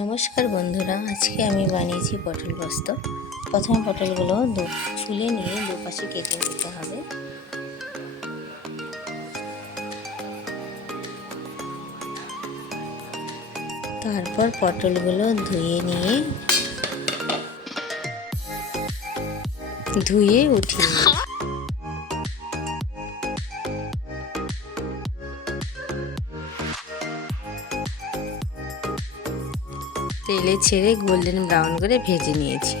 নমস্কার বন্ধুরা, আজকে আমি বানিয়েছি পটল পোস্ত। প্রথমে পটলগুলো ছুলে নিয়ে দুপাশে কেটে নিতে হবে। তারপর পটলগুলো ধুয়ে উঠিয়ে নিই। তেলে ছেড়ে গোল্ডেন ব্রাউন করে ভেজে নিয়েছি।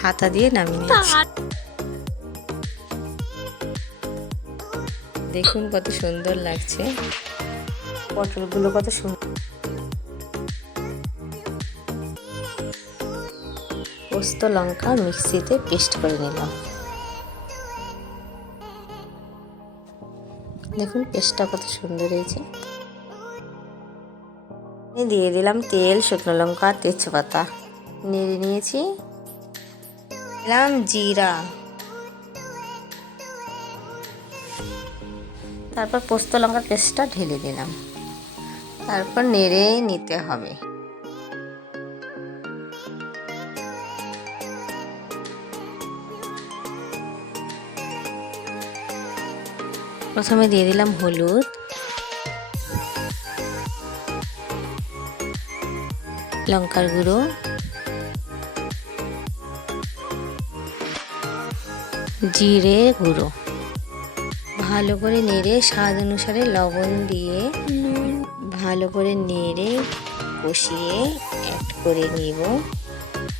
হাতা দিয়ে নামিয়ে নিয়েছি। দেখুন কত সুন্দর লাগছে পটলগুলো, কত সুন্দর। পোস্ত লঙ্কা মিক্সিতে পেস্ট করে নিলাম। দেখুন পেস্টটা কত সুন্দর হয়েছে। দিয়ে দিলাম তেল, শুকনো লঙ্কা, তেজপাতা, নেড়ে নিয়েছি। দিলাম জিরা, তারপর পোস্ত লঙ্কার পেস্টটা ঢেলে দিলাম। তারপর নেড়ে নিতে হবে। প্রথমে দিয়ে দিলাম হলুদ, লঙ্কার গুঁড়ো, জিরে গুঁড়ো। ভালো করে নেড়ে স্বাদ অনুসারে লবণ দিয়ে ভালো করে নেড়ে কষিয়ে অ্যাড করে নিব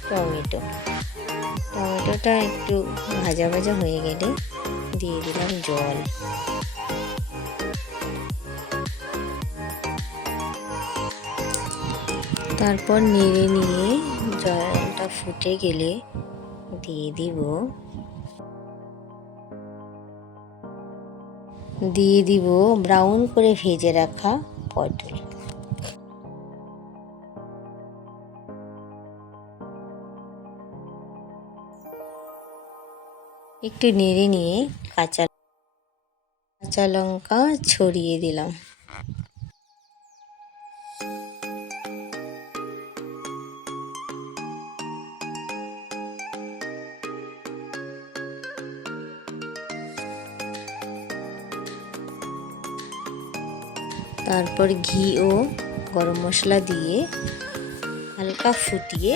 টমেটোটা একটু ভাজা ভাজা হয়ে গেলে দিয়ে দিলাম জল। তারপর নেড়ে নিয়ে জলটা ফুটে গেলে দিয়ে দিব ব্রাউন করে ভেজে রাখা পটল। একটু নেড়ে নিয়ে কাঁচা লঙ্কা ছড়িয়ে দিলাম। তারপর ঘি ও গরম মশলা দিয়ে হালকা ফুটিয়ে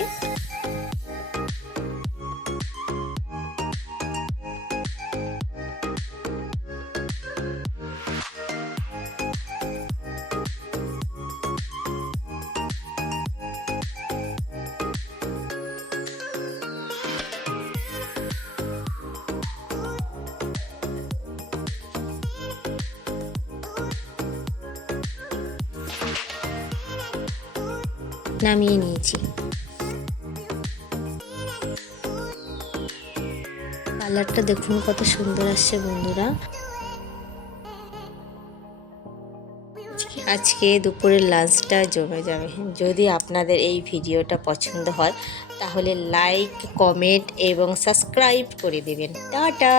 নামিয়ে নিয়েছি। কালারটা দেখুন কত সুন্দর আসছে বন্ধুরা। আজকে দুপুরের লাঞ্চটা জমে যাবে। যদি আপনাদের এই ভিডিওটা পছন্দ হয় তাহলে লাইক, কমেন্ট এবং সাবস্ক্রাইব করে দেবেন। টাটা।